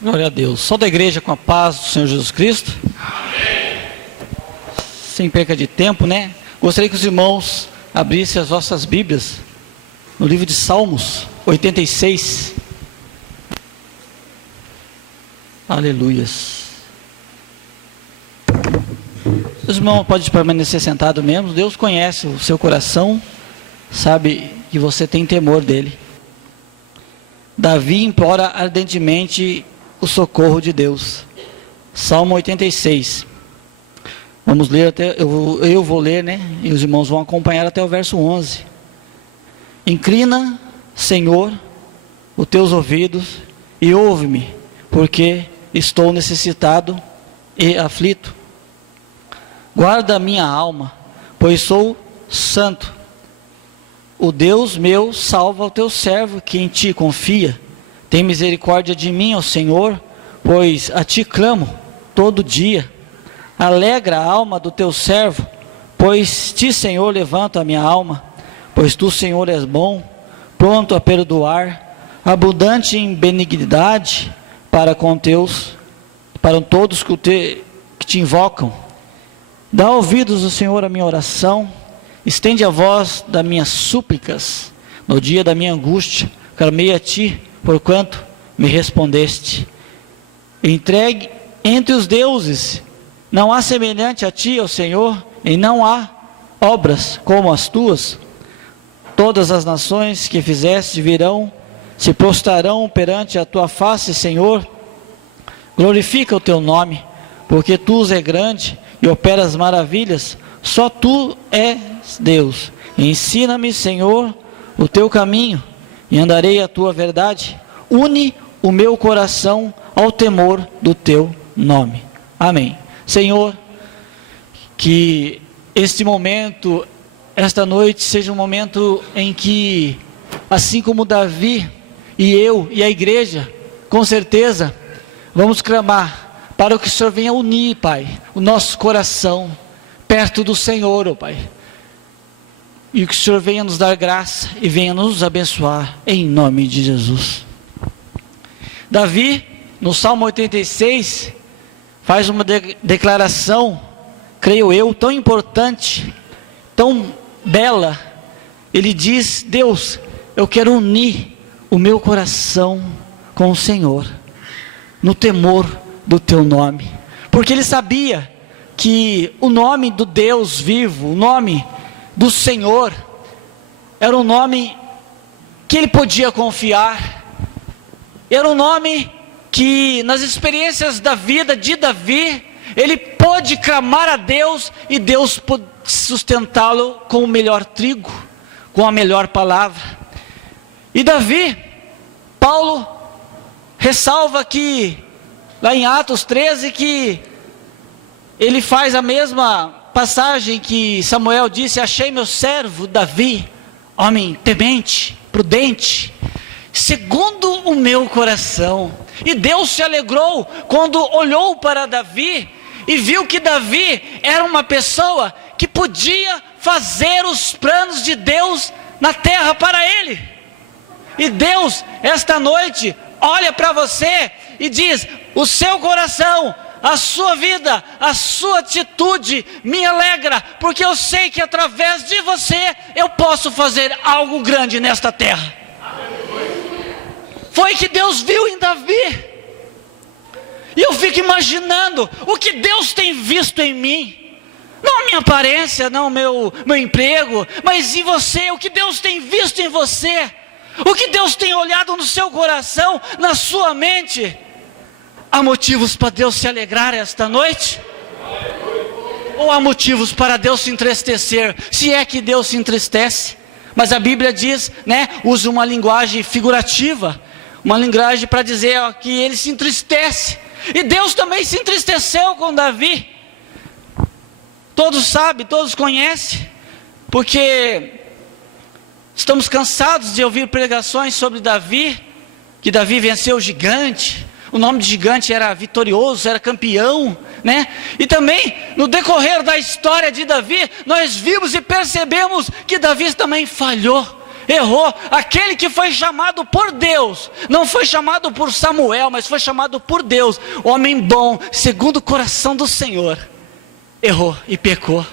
Glória a Deus. Só da igreja com a paz do Senhor Jesus Cristo. Amém. Sem perca de tempo, né? Gostaria que os irmãos abrissem as vossas Bíblias no livro de Salmos 86. Aleluias. Os irmãos podem permanecer sentado mesmo. Deus conhece o seu coração, sabe que você tem temor dele. Davi implora ardentemente o socorro de Deus. Salmo 86. Vamos ler até, eu vou ler, né? E os irmãos vão acompanhar até o verso 11. Inclina, Senhor, os teus ouvidos e ouve-me, porque estou necessitado e aflito. Guarda a minha alma, pois sou santo. O Deus meu salva o teu servo que em ti confia. Tem misericórdia de mim, ó Senhor, pois a ti clamo todo dia. Alegra a alma do teu servo, pois ti, Senhor, levanta a minha alma. Pois tu, Senhor, és bom, pronto a perdoar, abundante em benignidade para todos que te invocam. Dá ouvidos, ó Senhor, à minha oração. Estende a voz das minhas súplicas. No dia da minha angústia, clamei a ti, porquanto me respondeste. Entregue entre os deuses, não há semelhante a ti, ó Senhor, e não há obras como as tuas. Todas as nações que fizeste virão, se prostrarão perante a tua face, Senhor. Glorifica o teu nome, porque tu és grande e operas maravilhas. Só tu és Deus. Ensina-me, Senhor, o teu caminho, e andarei a tua verdade. Une o meu coração ao temor do teu nome. Amém. Senhor, que este momento, esta noite, seja um momento em que, assim como Davi e eu e a igreja, com certeza, vamos clamar para que o Senhor venha unir, Pai, o nosso coração perto do Senhor, ó Pai. E que o Senhor venha nos dar graça e venha nos abençoar, em nome de Jesus. Davi, no Salmo 86, faz uma declaração, creio eu, tão importante, tão bela. Ele diz: Deus, eu quero unir o meu coração com o Senhor, no temor do teu nome. Porque ele sabia que o nome do Deus vivo, o nome do Senhor, era um nome que ele podia confiar, era um nome que nas experiências da vida de Davi, ele pôde clamar a Deus, e Deus pôde sustentá-lo com o melhor trigo, com a melhor palavra. E Davi, Paulo ressalva que, lá em Atos 13, que ele faz a mesma passagem que Samuel disse: achei meu servo Davi, homem temente, prudente, segundo o meu coração. E Deus se alegrou quando olhou para Davi e viu que Davi era uma pessoa que podia fazer os planos de Deus na terra para ele. E Deus, esta noite, olha para você e diz: o seu coração, a sua vida, a sua atitude me alegra, porque eu sei que através de você eu posso fazer algo grande nesta terra. Foi que Deus viu em Davi. E eu fico imaginando o que Deus tem visto em mim. Não a minha aparência, não o meu emprego, mas em você, o que Deus tem visto em você. O que Deus tem olhado no seu coração, na sua mente. Há motivos para Deus se alegrar esta noite? Ou há motivos para Deus se entristecer? Se é que Deus se entristece. Mas a Bíblia diz, né, usa uma linguagem figurativa, uma linguagem para dizer, ó, que ele se entristece. E Deus também se entristeceu com Davi. Todos sabem, todos conhecem, porque estamos cansados de ouvir pregações sobre Davi, que Davi venceu o gigante. O nome de gigante era vitorioso, era campeão, né? E também, no decorrer da história de Davi, nós vimos e percebemos que Davi também falhou. errou. Aquele que foi chamado por Deus, não foi chamado por Samuel, mas foi chamado por Deus, homem bom, segundo o coração do Senhor, errou e pecou.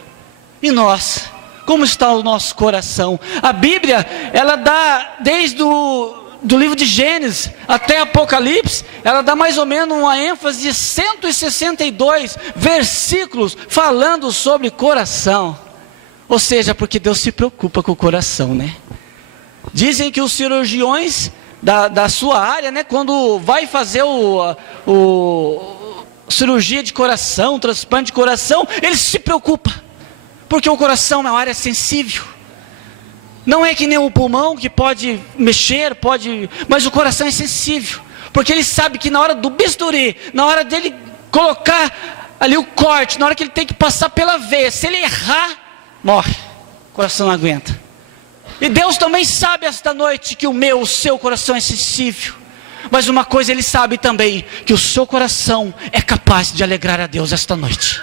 E nós, como está o nosso coração? A Bíblia, ela dá desde do livro de Gênesis até Apocalipse, ela dá mais ou menos uma ênfase de 162 versículos falando sobre coração. Ou seja, porque Deus se preocupa com o coração, né? Dizem que os cirurgiões da sua área, né, quando vai fazer cirurgia de coração, transplante de coração, eles se preocupam, porque o coração é uma área sensível. Não é que nem o pulmão que pode mexer, mas o coração é sensível, porque ele sabe que na hora do bisturi, na hora dele colocar ali o corte, na hora que ele tem que passar pela veia, se ele errar, morre, o coração não aguenta. E Deus também sabe esta noite que o seu coração é sensível. Mas uma coisa Ele sabe também, que o seu coração é capaz de alegrar a Deus esta noite.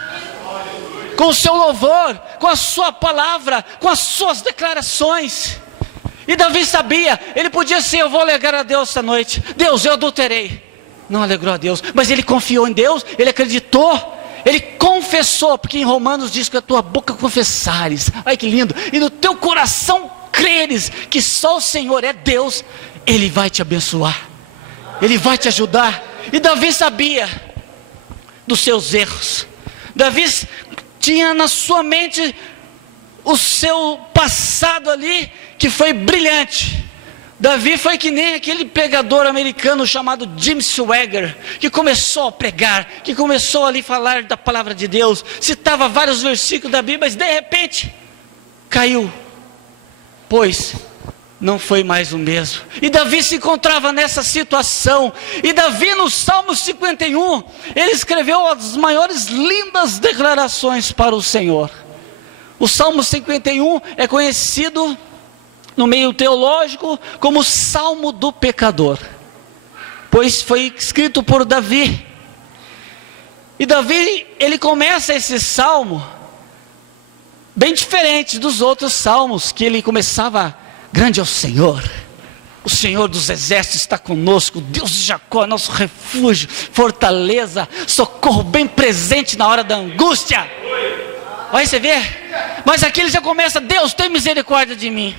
Com o seu louvor, com a sua palavra, com as suas declarações. E Davi sabia, ele podia ser, eu vou alegrar a Deus esta noite. Deus, eu adulterei. Não alegrou a Deus, mas ele confiou em Deus, ele acreditou. Ele confessou, porque em Romanos diz que a tua boca confessares, ai que lindo, e no teu coração creres que só o Senhor é Deus, Ele vai te abençoar, Ele vai te ajudar. E Davi sabia dos seus erros. Davi tinha na sua mente o seu passado ali, que foi brilhante. Davi foi que nem aquele pregador americano chamado Jim Swagger, que começou a pregar, que começou ali a falar da palavra de Deus, citava vários versículos da Bíblia, mas de repente, caiu, pois não foi mais o mesmo. E Davi se encontrava nessa situação, e Davi no Salmo 51, ele escreveu as maiores lindas declarações para o Senhor. O Salmo 51 é conhecido no meio teológico como o Salmo do pecador, pois foi escrito por Davi. E Davi, ele começa esse salmo bem diferente dos outros salmos, que ele começava: grande é o Senhor dos exércitos está conosco, Deus de Jacó, nosso refúgio, fortaleza, socorro bem presente na hora da angústia. Aí você vê, mas aqui ele já começa: Deus, tem misericórdia de mim.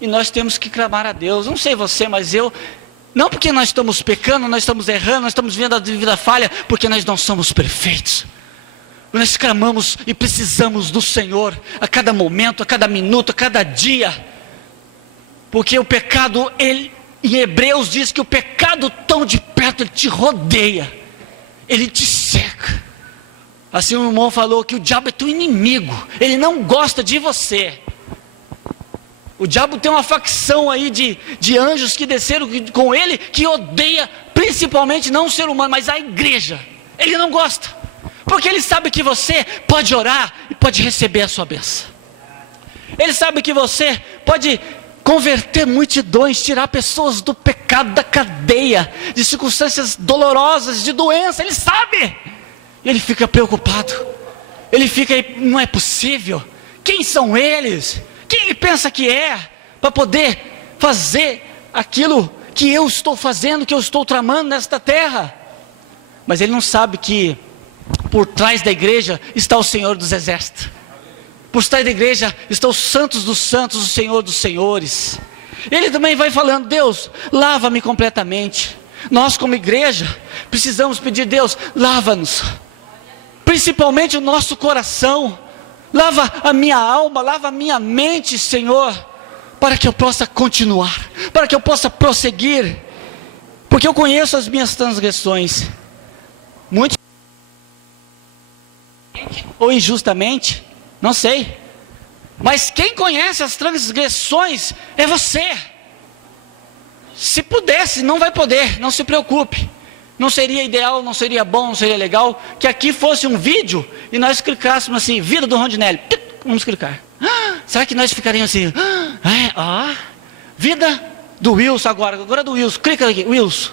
E nós temos que clamar a Deus. Não sei você, mas eu, não porque nós estamos pecando, nós estamos errando, nós estamos vivendo a vida falha, porque nós não somos perfeitos. Nós clamamos e precisamos do Senhor a cada momento, a cada minuto, a cada dia. Porque o pecado, em Hebreus diz que o pecado tão de perto, ele te rodeia, ele te cerca. Assim o irmão falou que o diabo é teu inimigo, ele não gosta de você. O diabo tem uma facção aí de anjos que desceram com ele, que odeia principalmente não o ser humano, mas a igreja. Ele não gosta, porque ele sabe que você pode orar e pode receber a sua bênção. Ele sabe que você pode converter multidões, tirar pessoas do pecado, da cadeia, de circunstâncias dolorosas, de doença. Ele sabe, ele fica preocupado, ele fica: não é possível, quem são eles? Quem ele pensa que é, para poder fazer aquilo que eu estou fazendo, que eu estou tramando nesta terra? Mas ele não sabe que por trás da igreja está o Senhor dos exércitos. Por trás da igreja estão os santos dos santos, o Senhor dos senhores. Ele também vai falando: Deus, lava-me completamente. Nós como igreja precisamos pedir: Deus, lava-nos, principalmente o nosso coração. Lava a minha alma, lava a minha mente, Senhor, para que eu possa continuar, para que eu possa prosseguir, porque eu conheço as minhas transgressões, muitos, ou injustamente, não sei, mas quem conhece as transgressões é você. Se pudesse, não vai poder, não se preocupe. Não seria ideal, não seria bom, não seria legal que aqui fosse um vídeo e nós clicássemos assim: vida do Rondinelli, vamos clicar. Será que nós ficaríamos assim: vida do Wilson agora do Wilson, clica aqui, Wilson.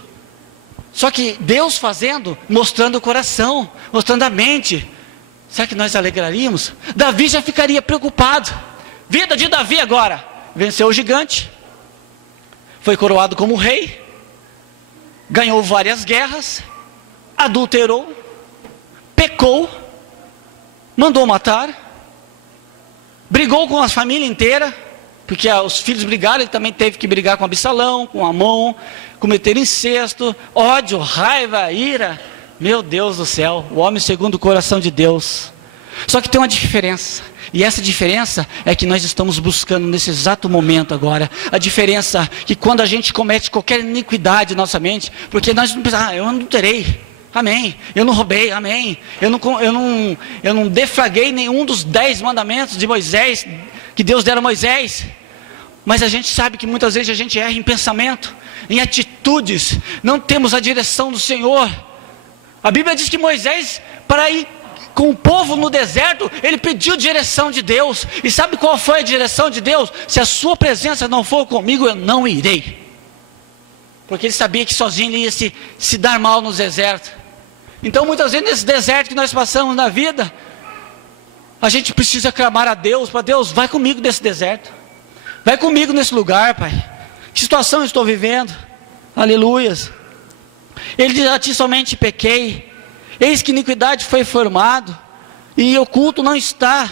Só que Deus fazendo, mostrando o coração, mostrando a mente. Será que nós alegraríamos? Davi já ficaria preocupado. Vida de Davi agora, venceu o gigante, foi coroado como rei, ganhou várias guerras, adulterou, pecou, mandou matar, brigou com a família inteira, porque os filhos brigaram, ele também teve que brigar com Absalão, com Amon, cometer incesto, ódio, raiva, ira. Meu Deus do céu, o homem segundo o coração de Deus. Só que tem uma diferença, e essa diferença é que nós estamos buscando nesse exato momento agora. A diferença é que quando a gente comete qualquer iniquidade na nossa mente, porque nós não pensamos, eu não adulterei, amém, eu não roubei, amém, eu não defraguei nenhum dos 10 mandamentos de Moisés, que Deus dera a Moisés. Mas a gente sabe que muitas vezes a gente erra em pensamento, em atitudes, não temos a direção do Senhor. A Bíblia diz que Moisés, para ir com o povo no deserto, ele pediu direção de Deus. E sabe qual foi a direção de Deus? Se a sua presença não for comigo, eu não irei. Porque ele sabia que sozinho ele ia se dar mal no deserto. Então muitas vezes nesse deserto que nós passamos na vida, a gente precisa clamar a Deus, para Deus, vai comigo nesse deserto, vai comigo nesse lugar, Pai. Que situação eu estou vivendo? Aleluias. Ele diz, a ti somente pequei, eis que iniquidade foi formado, e oculto não está,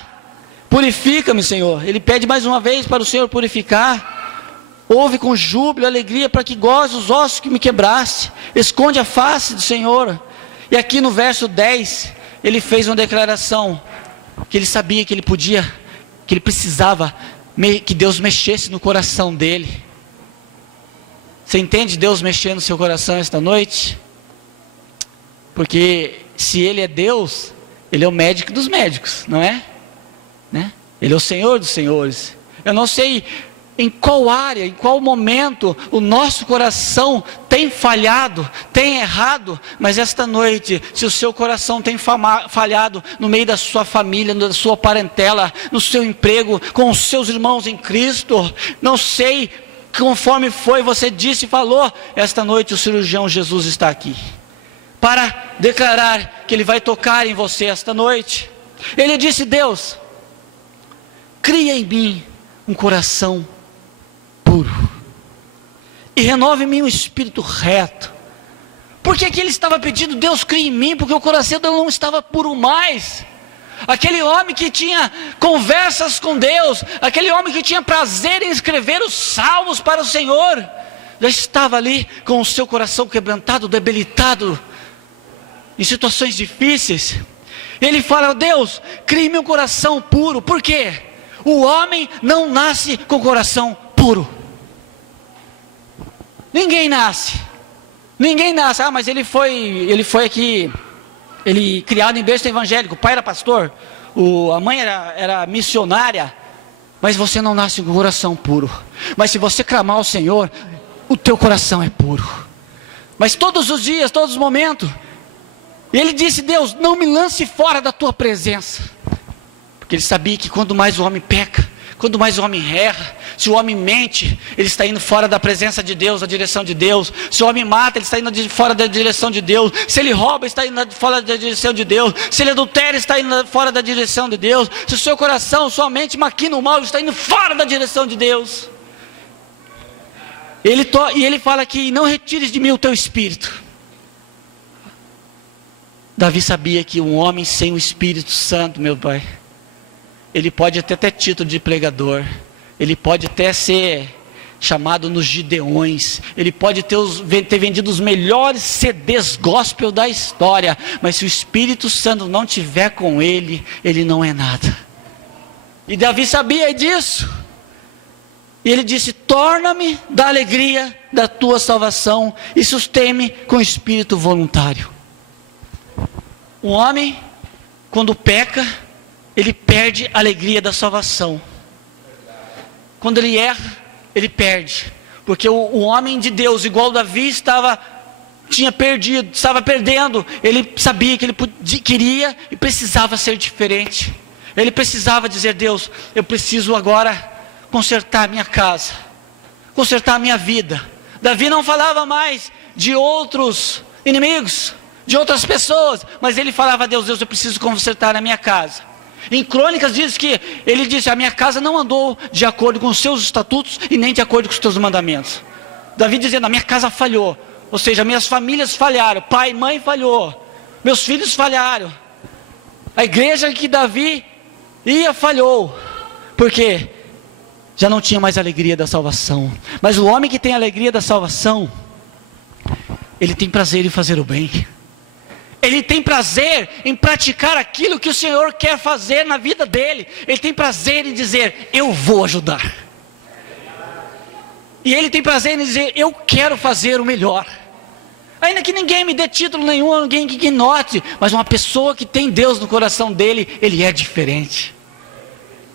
purifica-me, Senhor. Ele pede mais uma vez para o Senhor purificar. Ouve com júbilo, alegria, para que goze os ossos que me quebraste, esconde a face do Senhor. E aqui no verso 10, ele fez uma declaração, que ele sabia que ele podia, que ele precisava, que Deus mexesse no coração dele. Você entende Deus mexendo no seu coração esta noite? Porque se Ele é Deus, Ele é o médico dos médicos, não é? Né? Ele é o Senhor dos senhores. Eu não sei em qual área, em qual momento o nosso coração tem falhado, tem errado, mas esta noite, se o seu coração tem falhado no meio da sua família, da sua parentela, no seu emprego, com os seus irmãos em Cristo, não sei, conforme foi, você disse e falou, esta noite o cirurgião Jesus está aqui, para declarar que Ele vai tocar em você esta noite. Ele disse, Deus, cria em mim um coração puro, e renove em mim um espírito reto. Por que ele estava pedindo, Deus cria em mim? Porque o coração dele não estava puro mais. Aquele homem que tinha conversas com Deus, aquele homem que tinha prazer em escrever os salmos para o Senhor, já estava ali com o seu coração quebrantado, debilitado, em situações difíceis. Ele fala, Deus, crie-me um coração puro. Por quê? O homem não nasce com coração puro. Ninguém nasce, mas ele foi aqui, ele criado em berço evangélico, o pai era pastor, a mãe era missionária, mas você não nasce com coração puro. Mas se você clamar ao Senhor, o teu coração é puro. Mas todos os dias, todos os momentos, ele disse, Deus, não me lance fora da tua presença. Porque ele sabia que quando mais o homem peca, quando mais o homem erra, se o homem mente, ele está indo fora da presença de Deus, da direção de Deus. Se o homem mata, ele está indo fora da direção de Deus. Se ele rouba, está indo fora da direção de Deus. Se ele adultera, está indo fora da direção de Deus. Se o seu coração, sua mente maquina o mal, está indo fora da direção de Deus. E ele fala aqui, não retires de mim o teu espírito. Davi sabia que um homem sem o Espírito Santo, meu pai, ele pode até ter título de pregador, ele pode até ser chamado nos Gideões, ele pode ter vendido os melhores CDs gospel da história, mas se o Espírito Santo não tiver com ele, ele não é nada. E Davi sabia disso, e ele disse, torna-me da alegria da tua salvação, e sustém-me com espírito voluntário. Um homem, quando peca, ele perde a alegria da salvação. Quando ele erra, ele perde. Porque o homem de Deus, igual Davi, estava perdendo. Ele sabia que ele queria e precisava ser diferente. Ele precisava dizer, Deus, eu preciso agora consertar minha casa, consertar a minha vida. Davi não falava mais de outros inimigos, de outras pessoas, mas ele falava, Deus, eu preciso consertar a minha casa. Em Crônicas diz que ele disse: a minha casa não andou de acordo com os seus estatutos e nem de acordo com os teus mandamentos. Davi dizendo: a minha casa falhou, ou seja, minhas famílias falharam, pai e mãe falhou, meus filhos falharam, a igreja que Davi ia falhou, porque já não tinha mais alegria da salvação. Mas o homem que tem alegria da salvação, ele tem prazer em fazer o bem, ele tem prazer em praticar aquilo que o Senhor quer fazer na vida dele, ele tem prazer em dizer: eu vou ajudar, e ele tem prazer em dizer: eu quero fazer o melhor, ainda que ninguém me dê título nenhum, ninguém que note, mas uma pessoa que tem Deus no coração dele, ele é diferente.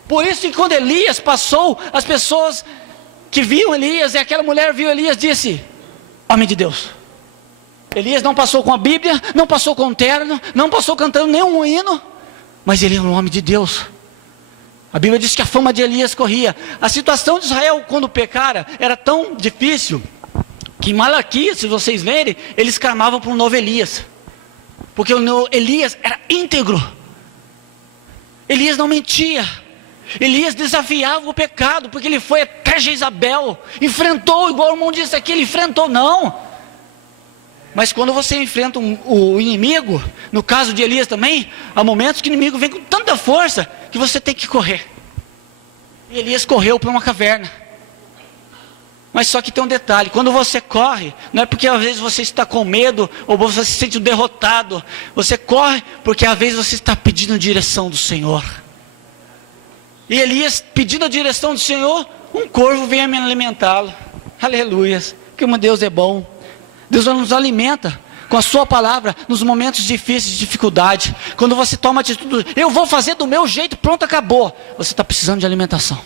Por isso que quando Elias passou, as pessoas que viam Elias, e aquela mulher viu Elias, disse: homem de Deus. Elias não passou com a Bíblia, não passou com o terno, não passou cantando nenhum hino, mas ele é um homem de Deus. A Bíblia diz que a fama de Elias corria. A situação de Israel quando pecara era tão difícil, que em Malaquias, se vocês verem, eles clamavam por um novo Elias, porque o Elias era íntegro, Elias não mentia, Elias desafiava o pecado, porque ele foi até Jezabel, enfrentou, igual o irmão disse aqui, ele enfrentou, não. Mas quando você enfrenta o inimigo, no caso de Elias também, há momentos que o inimigo vem com tanta força, que você tem que correr. E Elias correu para uma caverna. Mas só que tem um detalhe: quando você corre, não é porque às vezes você está com medo, ou você se sente derrotado. Você corre porque às vezes você está pedindo a direção do Senhor. E Elias, pedindo a direção do Senhor, um corvo vem a me alimentá-lo. Aleluias, que meu Deus é bom. Deus nos alimenta com a sua palavra nos momentos difíceis, de dificuldade. Quando você toma atitude: eu vou fazer do meu jeito, pronto, acabou. Você está precisando de alimentação.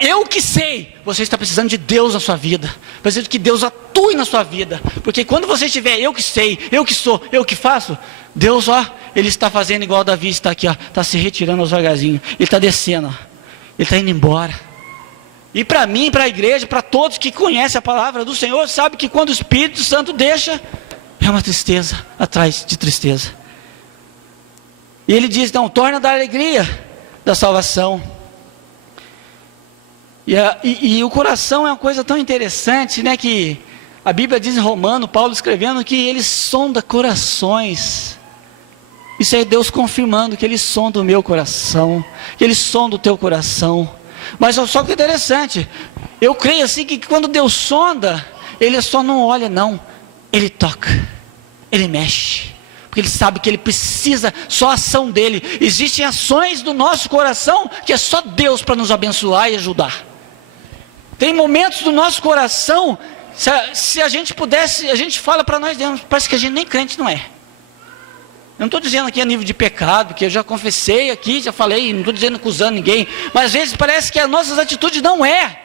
Eu que sei, você está precisando de Deus na sua vida, precisando que Deus atue na sua vida, porque quando você estiver: eu que sei, eu que sou, eu que faço, Deus, Ele está fazendo igual Davi está aqui, está se retirando aos devagarzinho, Ele está descendo, Ele está indo embora. E para mim, para a igreja, para todos que conhecem a palavra do Senhor, sabe que quando o Espírito Santo deixa, é uma tristeza atrás de tristeza. E ele diz: não, torna da alegria da salvação. E o coração é uma coisa tão interessante, né? Que a Bíblia diz em Romano, Paulo escrevendo, que ele sonda corações. Isso é Deus confirmando que Ele sonda o meu coração, que Ele sonda o teu coração. Mas só que interessante, eu creio assim que quando Deus sonda, Ele só não olha não, Ele toca, Ele mexe, porque Ele sabe que Ele precisa, só a ação dEle. Existem ações do nosso coração que é só Deus para nos abençoar e ajudar. Tem momentos do nosso coração, se a gente pudesse, a gente fala para nós mesmos, parece que a gente nem crente não é. Eu não estou dizendo aqui a nível de pecado, que eu já confessei aqui, já falei, não estou dizendo acusando ninguém, mas às vezes parece que as nossas atitudes não é,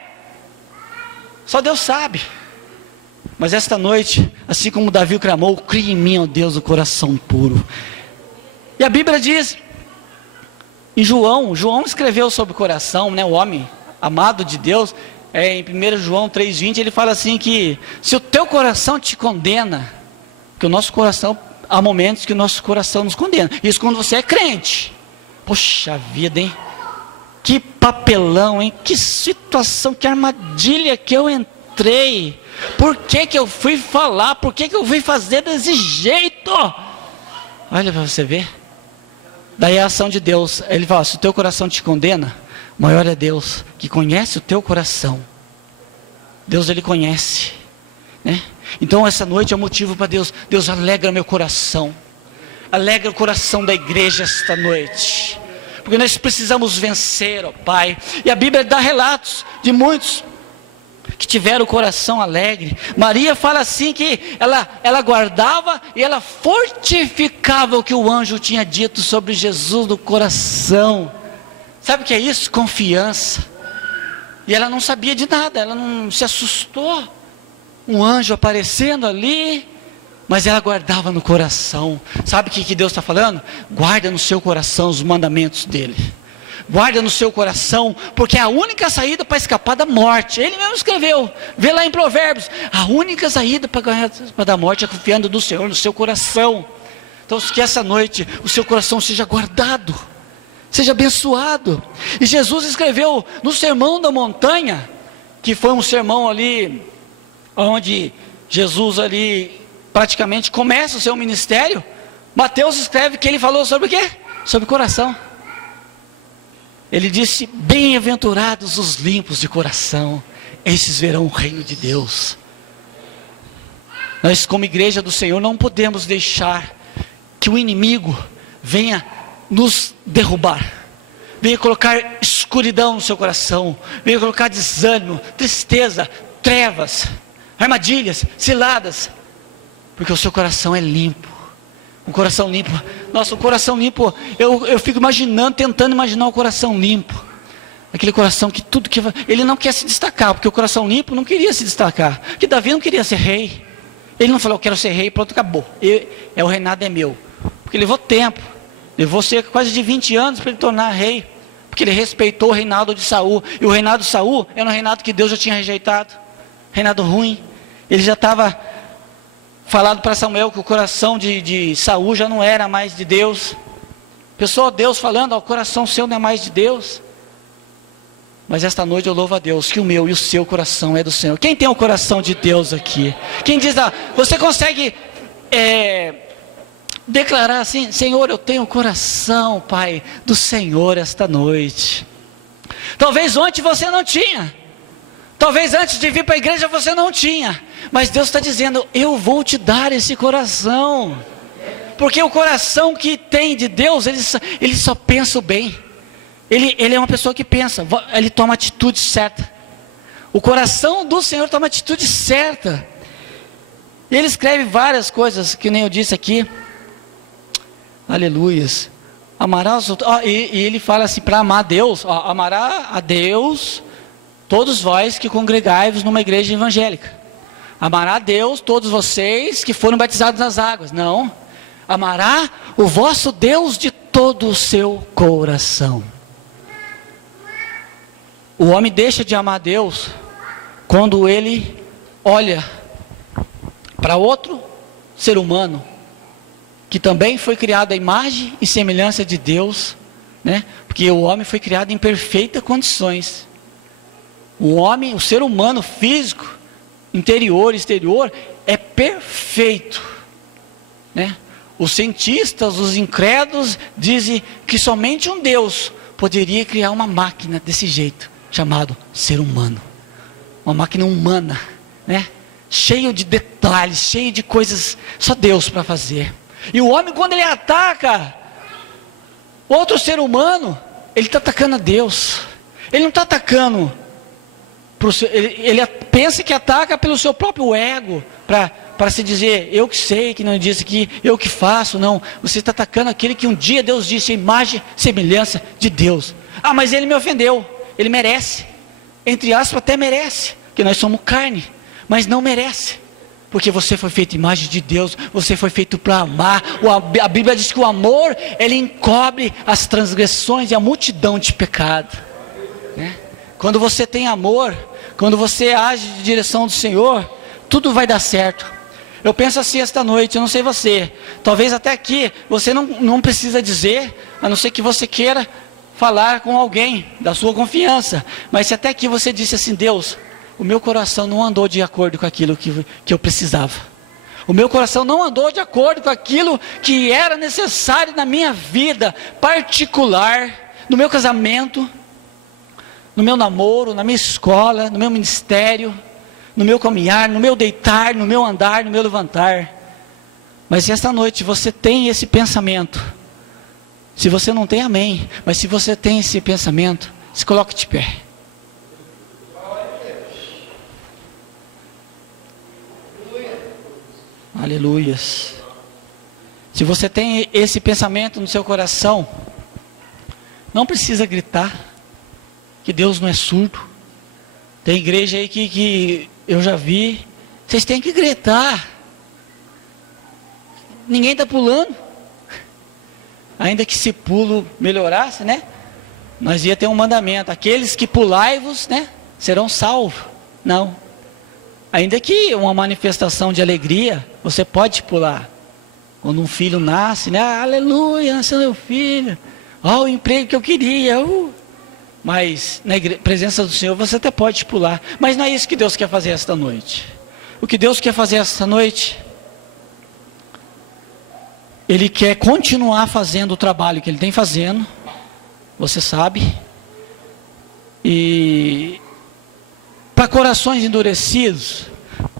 só Deus sabe. Mas esta noite, assim como Davi clamou: cria em mim, ó Deus, o coração puro. E a Bíblia diz, em João escreveu sobre o coração, né, o homem amado de Deus, em 1 João 3,20, ele fala assim que se o teu coração te condena, que o nosso coração, há momentos que o nosso coração nos condena, isso quando você é crente. Poxa vida, hein, que papelão, hein, que situação, que armadilha que eu entrei, por que que eu fui falar, por que que eu fui fazer desse jeito? Olha para você ver. Daí a ação de Deus, Ele fala: se o teu coração te condena, maior é Deus, que conhece o teu coração. Deus, Ele conhece, né? Então essa noite é o motivo para Deus alegra meu coração, alegra o coração da igreja esta noite, porque nós precisamos vencer, ó Pai. E a Bíblia dá relatos de muitos que tiveram o coração alegre. Maria fala assim que ela guardava e ela fortificava o que o anjo tinha dito sobre Jesus no coração. Sabe o que é isso? Confiança. E ela não sabia de nada, ela não se assustou, um anjo aparecendo ali, mas ela guardava no coração. Sabe o que Deus está falando? Guarda no seu coração os mandamentos dele, guarda no seu coração, porque é a única saída para escapar da morte. Ele mesmo escreveu, vê lá em Provérbios, a única saída para da morte é confiando no Senhor, no seu coração. Então que essa noite o seu coração seja guardado, seja abençoado. E Jesus escreveu no Sermão da Montanha, que foi um sermão ali, onde Jesus ali praticamente começa o seu ministério. Mateus escreve que ele falou sobre o quê? Sobre coração. Ele disse: bem-aventurados os limpos de coração, esses verão o reino de Deus. Nós, como igreja do Senhor, não podemos deixar que o inimigo venha nos derrubar, venha colocar escuridão no seu coração, venha colocar desânimo, tristeza, trevas, armadilhas, ciladas, porque o seu coração é limpo. Um coração limpo. Nossa, o coração limpo, eu fico imaginando, tentando imaginar o coração limpo. Aquele coração que tudo que... Ele não quer se destacar, porque o coração limpo não queria se destacar. Porque Davi não queria ser rei. Ele não falou: eu quero ser rei, pronto, acabou. O reinado é meu. Porque levou tempo. Levou cerca quase de 20 anos para ele tornar rei. Porque ele respeitou o reinado de Saul. E o reinado de Saul era um reinado que Deus já tinha rejeitado. Reinado ruim. Ele já estava... falado para Samuel que o coração de Saul já não era mais de Deus. Pessoal, Deus falando: o coração seu não é mais de Deus. Mas esta noite eu louvo a Deus que o meu e o seu coração é do Senhor. Quem tem o coração de Deus aqui? Quem diz: você consegue declarar assim: Senhor, eu tenho o coração, Pai, do Senhor esta noite. Talvez ontem você não tinha. Talvez antes de vir para a igreja você não tinha, mas Deus está dizendo: eu vou te dar esse coração, porque o coração que tem de Deus, ele só pensa o bem, ele é uma pessoa que pensa, ele toma a atitude certa, o coração do Senhor toma a atitude certa. Ele escreve várias coisas, que nem eu disse aqui, aleluias, amará os outros, e ele fala assim, para amar a Deus, amará a Deus todos vós que congregai-vos numa igreja evangélica. Amará a Deus todos vocês que foram batizados nas águas. Não. Amará o vosso Deus de todo o seu coração. O homem deixa de amar a Deus quando ele olha para outro ser humano que também foi criado à imagem e semelhança de Deus, né? Porque o homem foi criado em perfeitas condições. O homem, o ser humano físico, interior e exterior, é perfeito, né? Os cientistas, os incrédulos, dizem que somente um Deus poderia criar uma máquina desse jeito, chamado ser humano. Uma máquina humana, né? Cheio de detalhes, cheio de coisas, só Deus para fazer. E o homem, quando ele ataca outro ser humano, ele está atacando a Deus. Ele não está atacando... Ele pensa que ataca pelo seu próprio ego, para se dizer: eu que sei, que não disse que eu que faço. Não, você está atacando aquele que um dia Deus disse: imagem, semelhança de Deus. Mas ele me ofendeu, ele merece, entre aspas até merece, porque nós somos carne, mas não merece, porque você foi feito imagem de Deus, você foi feito para amar. A Bíblia diz que o amor, ele encobre as transgressões e a multidão de pecado, né? Quando você tem amor, quando você age de direção do Senhor, tudo vai dar certo. Eu penso assim esta noite, eu não sei você, talvez até aqui, você não precisa dizer, a não ser que você queira falar com alguém da sua confiança, mas se até aqui você disse assim: Deus, o meu coração não andou de acordo com aquilo que eu precisava, o meu coração não andou de acordo com aquilo que era necessário na minha vida particular, no meu casamento, no meu namoro, na minha escola, no meu ministério, no meu caminhar, no meu deitar, no meu andar, no meu levantar. Mas se esta noite você tem esse pensamento, se você não tem, amém, mas se você tem esse pensamento, se coloque de pé. Aleluias. Se você tem esse pensamento no seu coração, não precisa gritar, que Deus não é surdo. Tem igreja aí que eu já vi, vocês têm que gritar, ninguém está pulando, ainda que se pulo melhorasse, né? Nós ia ter um mandamento: aqueles que pulai-vos, né, serão salvos. Não, ainda que uma manifestação de alegria, você pode pular, Quando um filho nasce, né? Aleluia, nasceu meu filho. Ó, o emprego que eu queria. Mas na presença do Senhor você até pode pular. Mas não é isso que Deus quer fazer esta noite. O que Deus quer fazer esta noite, Ele quer continuar fazendo o trabalho que Ele tem fazendo. Você sabe. E para corações endurecidos,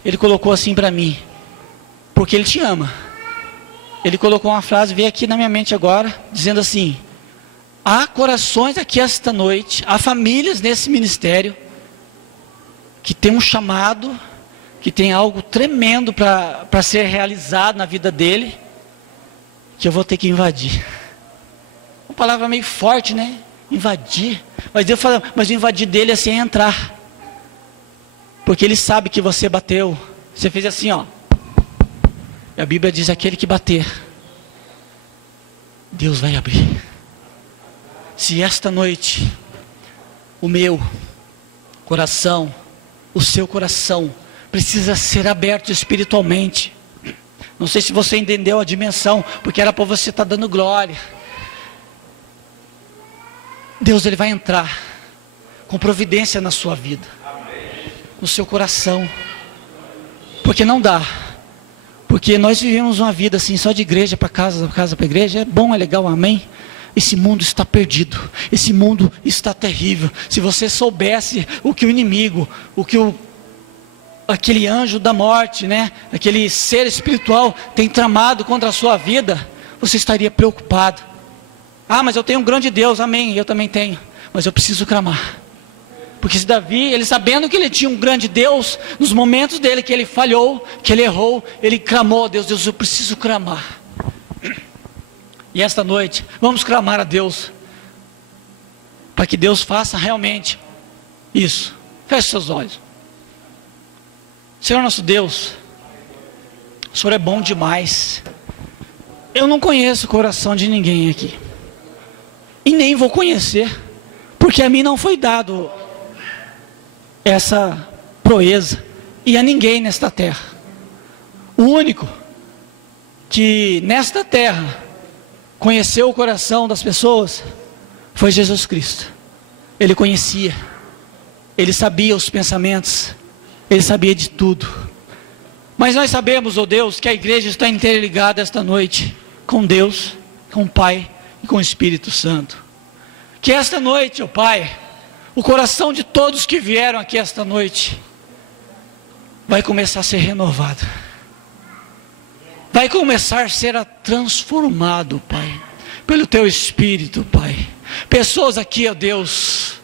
Ele colocou assim para mim. Porque Ele te ama. Ele colocou uma frase, veio aqui na minha mente agora, dizendo assim: há corações aqui esta noite, há famílias nesse ministério, que tem um chamado, que tem algo tremendo para ser realizado na vida dele, que eu vou ter que invadir. Uma palavra meio forte, né? Invadir. Mas Deus fala, mas o invadir dele assim é entrar. Porque Ele sabe que você bateu. Você fez assim, ó. E a Bíblia diz: aquele que bater, Deus vai abrir. Se esta noite o meu coração, o seu coração precisa ser aberto espiritualmente. Não sei se você entendeu a dimensão, porque era para você estar dando glória. Deus, Ele vai entrar com providência na sua vida, no seu coração. Porque não dá. Porque nós vivemos uma vida assim, só de igreja para casa para igreja. É bom, é legal, amém? Esse mundo está perdido. Esse mundo está terrível. Se você soubesse o que o inimigo, aquele anjo da morte, né? Aquele ser espiritual tem tramado contra a sua vida, você estaria preocupado. Ah, mas eu tenho um grande Deus, amém, eu também tenho. Mas eu preciso clamar. Porque se Davi, ele sabendo que ele tinha um grande Deus, nos momentos dele que ele falhou, que ele errou, ele clamou a Deus: Deus, eu preciso clamar. E esta noite, vamos clamar a Deus, para que Deus faça realmente isso. Feche seus olhos. Senhor nosso Deus, o Senhor é bom demais. Eu não conheço o coração de ninguém aqui, e nem vou conhecer, porque a mim não foi dado essa proeza, e a ninguém nesta terra. O único que nesta terra conheceu o coração das pessoas foi Jesus Cristo. Ele conhecia, Ele sabia os pensamentos, Ele sabia de tudo. Mas nós sabemos, ó Deus, que a igreja está interligada esta noite com Deus, com o Pai e com o Espírito Santo. Que esta noite, ó Pai, o coração de todos que vieram aqui esta noite vai começar a ser renovado. Vai começar a ser transformado, Pai, pelo Teu Espírito, Pai. Pessoas aqui, ó Deus,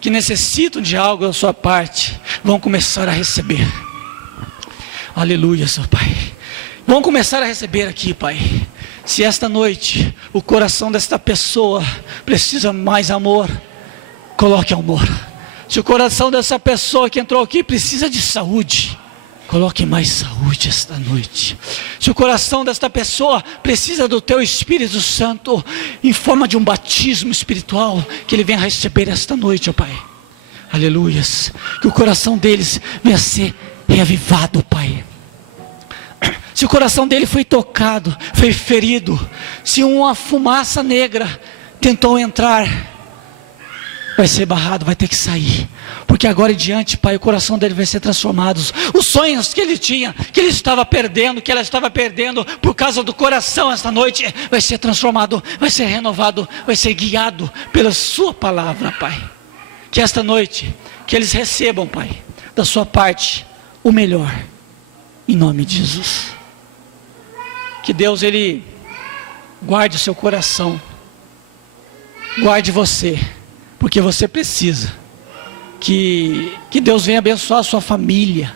que necessitam de algo da Sua parte, vão começar a receber. Aleluia, Seu Pai. Vão começar a receber aqui, Pai. Se esta noite o coração desta pessoa precisa mais amor, coloque amor. Se o coração dessa pessoa que entrou aqui precisa de saúde, coloque mais saúde esta noite. Se o coração desta pessoa precisa do Teu Espírito Santo, em forma de um batismo espiritual, que ele venha receber esta noite, ó Pai. Aleluias. Que o coração deles venha ser reavivado, Pai. Se o coração dele foi tocado, foi ferido, se uma fumaça negra tentou entrar, vai ser barrado, vai ter que sair. Porque agora em diante, Pai, o coração dele vai ser transformado. Os sonhos que ele tinha, que ele estava perdendo, que ela estava perdendo, por causa do coração esta noite, vai ser transformado, vai ser renovado, vai ser guiado pela Sua palavra, Pai. Que esta noite, que eles recebam, Pai, da Sua parte, o melhor, em nome de Jesus. Que Deus, Ele guarde o seu coração, guarde você, porque você precisa. Que Deus venha abençoar a sua família,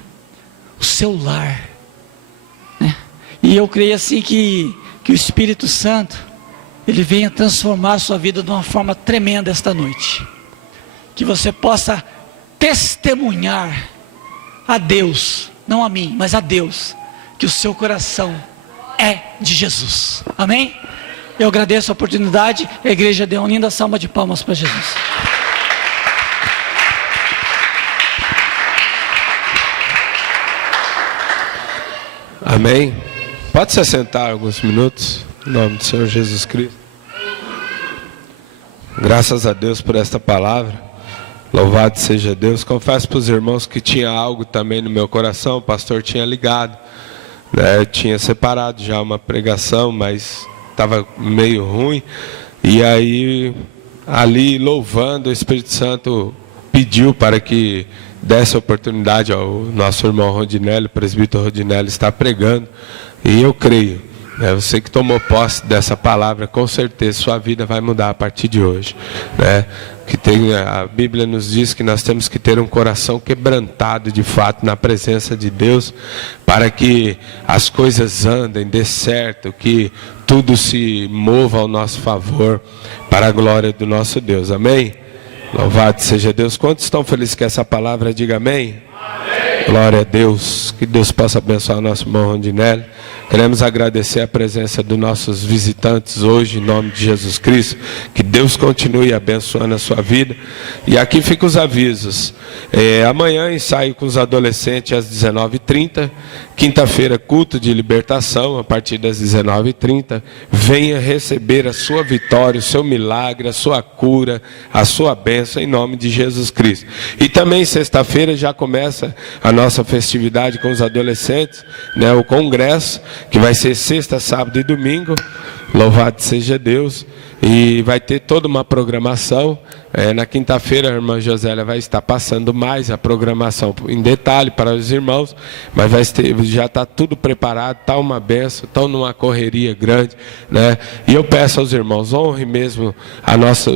o seu lar, né? E eu creio assim que o Espírito Santo, Ele venha transformar a sua vida de uma forma tremenda esta noite. Que você possa testemunhar a Deus, não a mim, mas a Deus, que o seu coração é de Jesus. Amém? Eu agradeço a oportunidade. A igreja deu uma linda salva de palmas para Jesus. Amém. Pode se assentar alguns minutos, em nome do Senhor Jesus Cristo. Graças a Deus por esta palavra. Louvado seja Deus. Confesso para os irmãos que tinha algo também no meu coração. O pastor tinha ligado, né? Eu tinha separado já uma pregação, mas estava meio ruim. E aí, ali louvando, o Espírito Santo pediu para que desse oportunidade ao nosso irmão Rodinelli, o presbítero Rodinelli, está pregando. E eu creio, né? Você que tomou posse dessa palavra, com certeza sua vida vai mudar a partir de hoje, né? A Bíblia nos diz que nós temos que ter um coração quebrantado de fato na presença de Deus, para que as coisas andem, dê certo, que tudo se mova ao nosso favor, para a glória do nosso Deus. Amém? Louvado seja Deus. Quantos estão felizes com essa palavra? Diga amém. Amém. Glória a Deus. Que Deus possa abençoar o nosso irmão Rondinelli. Queremos agradecer a presença dos nossos visitantes hoje, em nome de Jesus Cristo. Que Deus continue abençoando a sua vida. E aqui ficam os avisos. Amanhã ensaio com os adolescentes às 19h30. Quinta-feira, culto de libertação, a partir das 19h30. Venha receber a sua vitória, o seu milagre, a sua cura, a sua bênção, em nome de Jesus Cristo. E também sexta-feira já começa a nossa festividade com os adolescentes, né, o congresso, que vai ser sexta, sábado e domingo. Louvado seja Deus. E vai ter toda uma programação. Na quinta-feira a irmã Josélia vai estar passando mais a programação em detalhe para os irmãos, mas já está tudo preparado, está uma benção, estão numa correria grande, né? E eu peço aos irmãos, honre mesmo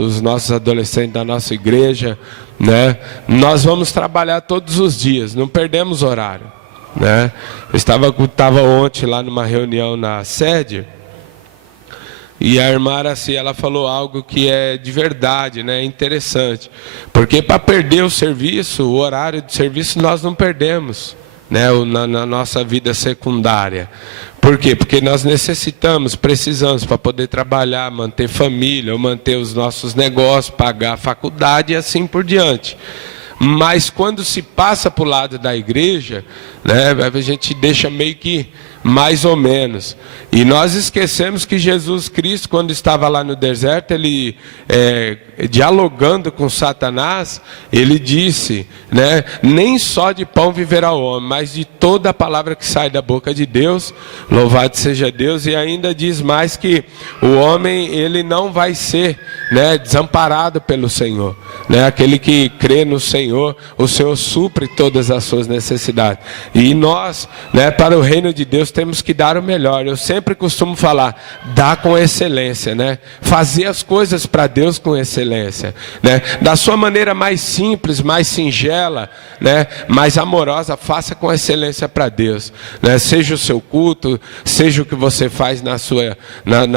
os nossos adolescentes da nossa igreja, né? Nós vamos trabalhar todos os dias, não perdemos horário, né? Eu estava ontem lá numa reunião na sede. E a irmã Araci, ela falou algo que é de verdade, né? Interessante. Porque para perder o serviço, o horário de serviço, nós não perdemos, né? Na nossa vida secundária. Por quê? Porque nós precisamos para poder trabalhar, manter família, ou manter os nossos negócios, pagar a faculdade e assim por diante. Mas quando se passa para o lado da igreja, né, a gente deixa meio que mais ou menos. E nós esquecemos que Jesus Cristo, quando estava lá no deserto, ele dialogando com Satanás, ele disse, né, nem só de pão viverá o homem, mas de toda a palavra que sai da boca de Deus. Louvado seja Deus. E ainda diz mais que o homem, ele não vai ser, né, desamparado pelo Senhor, né? Aquele que crê no Senhor, o Senhor supre todas as suas necessidades. E nós, né, para o reino de Deus, temos que dar o melhor. Eu sempre costumo falar, dá com excelência, né? Fazer as coisas para Deus com excelência, né? Da sua maneira mais simples, mais singela, né, mais amorosa, faça com excelência para Deus, né? Seja o seu culto, seja o que você faz na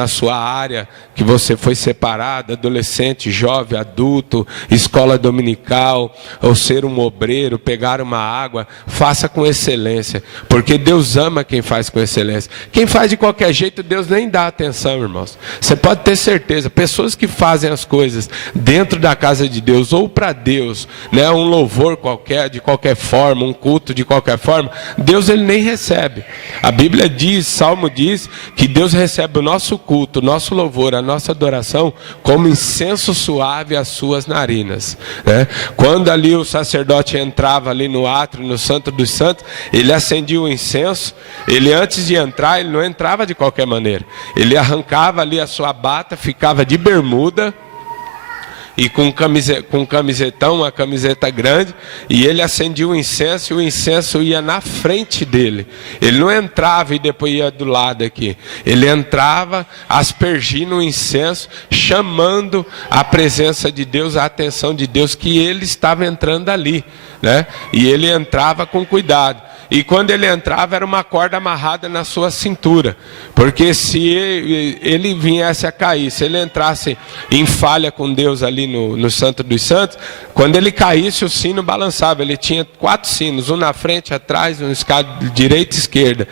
sua área, que você foi separado, adolescente, jovem, adulto, escola dominical, ou ser um obreiro, pegar uma água, faça com excelência, porque Deus ama quem faz com excelência. Quem faz de qualquer jeito, Deus nem dá atenção, irmãos. Você pode ter certeza, pessoas que fazem as coisas dentro da casa de Deus, ou para Deus, né, um louvor qualquer, de qualquer forma, um culto de qualquer forma, Deus ele nem recebe. A Bíblia diz, Salmo diz, que Deus recebe o nosso culto, o nosso louvor, a nossa adoração, como incenso suave às suas narinas, né? Quando ali o sacerdote entrava ali no átrio, no Santo dos Santos, ele acendia o incenso. Ele, antes de entrar, ele não entrava de qualquer maneira. Ele arrancava ali a sua bata, ficava de bermuda e com camisetão, uma camiseta grande, e ele acendia o incenso, e o incenso ia na frente dele. Ele não entrava e depois ia do lado aqui. Ele entrava aspergindo o incenso, chamando a presença de Deus, a atenção de Deus, que ele estava entrando ali, né? E ele entrava com cuidado. E quando ele entrava, era uma corda amarrada na sua cintura, porque se ele viesse a cair, se ele entrasse em falha com Deus ali no Santo dos Santos, quando ele caísse, o sino balançava. Ele tinha 4 sinos, um na frente, atrás, um escada direita e esquerda,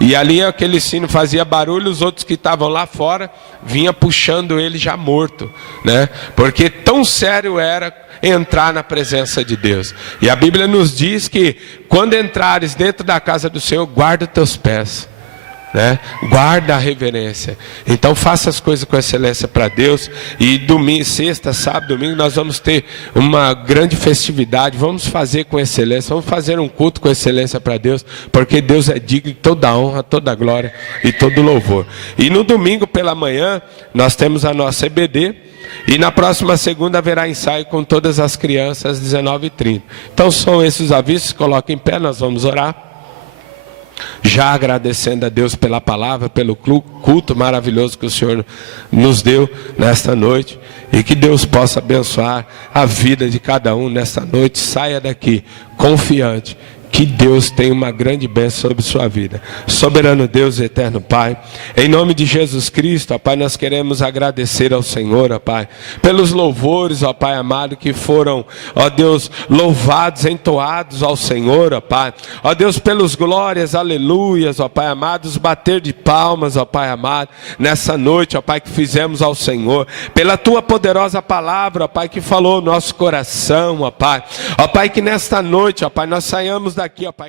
e ali aquele sino fazia barulho, os outros que estavam lá fora vinha puxando ele já morto, né? Porque tão sério era entrar na presença de Deus. E a Bíblia nos diz que quando entrares dentro da casa do Senhor, guarda os teus pés. né? Guarda a reverência. Então faça as coisas com excelência para Deus. E domingo, sexta, sábado, domingo nós vamos ter uma grande festividade. Vamos fazer com excelência. Vamos fazer um culto com excelência para Deus, porque Deus é digno de toda honra, toda glória e todo louvor. E no domingo pela manhã nós temos a nossa EBD. E na próxima segunda haverá ensaio com todas as crianças às 19h30. Então são esses os avisos. Coloquem em pé, nós vamos orar. Já agradecendo a Deus pela palavra, pelo culto maravilhoso que o Senhor nos deu nesta noite. E que Deus possa abençoar a vida de cada um nesta noite. Saia daqui confiante que Deus tem uma grande bênção sobre sua vida. Soberano Deus e eterno Pai, em nome de Jesus Cristo, ó Pai, nós queremos agradecer ao Senhor, ó Pai, pelos louvores, ó Pai amado, que foram, ó Deus, louvados, entoados ao Senhor, ó Pai. Ó Deus, pelos glórias, aleluias, ó Pai amado, os bater de palmas, ó Pai amado, nessa noite, ó Pai, que fizemos ao Senhor, pela Tua poderosa palavra, ó Pai, que falou o nosso coração, ó Pai. Ó Pai, que nesta noite, ó Pai, nós saiamos daqui, ó Pai.